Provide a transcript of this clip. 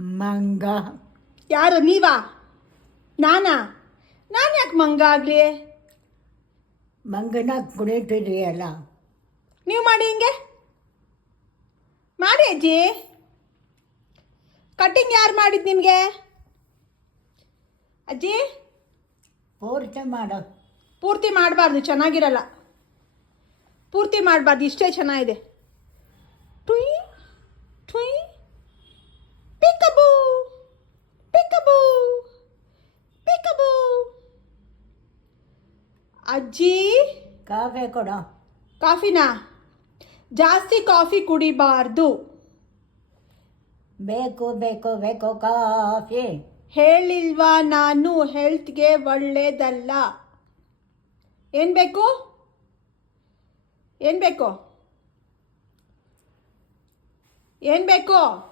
ಮಂಗ. ಯಾರು ನೀವಾ? ನಾನಾ? ನಾನು ಯಾಕೆ ಮಂಗ ಆಗಲಿ? ಮಂಗನ ಕುಣಿತಿದೆಯಲ್ಲ. ನೀವು ಮಾಡಿ ಹಿಂಗೆ ಮಾಡಿ ಅಜ್ಜಿ. ಕಟ್ಟಿಂಗ್ ಯಾರು ಮಾಡಿದ್ದು ನಿಮಗೆ? ಅಜ್ಜಿ ಪೂರ್ತಿ ಮಾಡು. ಪೂರ್ತಿ ಮಾಡಬಾರ್ದು, ಚೆನ್ನಾಗಿರಲ್ಲ. ಪೂರ್ತಿ ಮಾಡಬಾರ್ದು, ಇಷ್ಟೇ ಚೆನ್ನಾಗಿದೆ. ಟುಯ್ ಟುಯ್ ಪಿಕಬೂ ಪಿಕಬೂ ಪಿಕಬೂ. ಅಜ್ಜಿ ಕಾಫಿ ಕೊಡು. ಕಾಫಿನಾ? ಜಾಸ್ತಿ ಕಾಫಿ ಕುಡಿಬಾರ್ದು. ಬೇಕು ಬೇಕು ಬೇಕು ಕಾಫಿ. ಹೇಳಿಲ್ವಾ ನಾನು, ಹೆಲ್ತ್ಗೆ ಒಳ್ಳೆಯದಲ್ಲ. ಏನು ಬೇಕು? ಏನು ಬೇಕು? ಏನು ಬೇಕು?